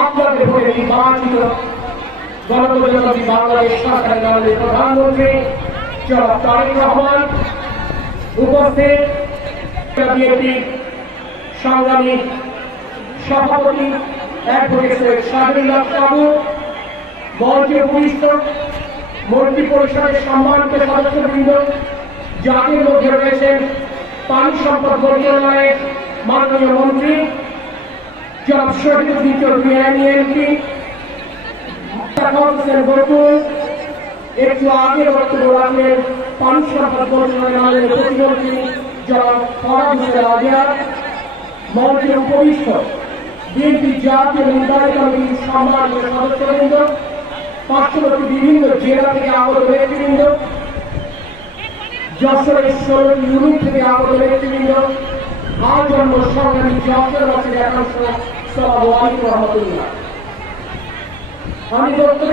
আপনাদের ভোটে নির্বাচিত গণপ্রজাতন্ত্রী বাংলাদেশ সরকারের আমাদের প্রধানমন্ত্রী জনাব তারেক রহমান উপস্থিত, বিএনপি সংগ্রামী সভাপতি অ্যাডভোকেট শাহরিয়ার বাবু, মঞ্চে উপস্থিত মন্ত্রী পরিষদের সম্মানিত সদস্যবৃন্দ, যাদের মধ্যে রয়েছেন পানি সম্পদ মন্ত্রণালয়ের মাননীয় মন্ত্রী জনাব শহীদুদ্দিন চৌধুরী এমপি, একটু আগে বক্তব্য রাখলেন পানি সম্পদ মন্ত্রণালয়ের প্রতিমন্ত্রী জনাব ফরহাদ হোসেন আজাদ, মঞ্চে উপবিষ্ট বিএনপি জাতীয় নির্বাহী কমিটির সম্মানিত সদস্যবৃন্দ, পার্শ্ববর্তী বিভিন্ন জেলা থেকে আগত নেতৃবৃন্দ, যশোরের 16 ইউনিট থেকে আগত নেতৃবৃন্দ, আজন্ম সংগ্রামী যশোর একাংশ, আসসালামু আলাইকুম ওয়া রাহমাতুল্লাহ। আমি বক্তব্য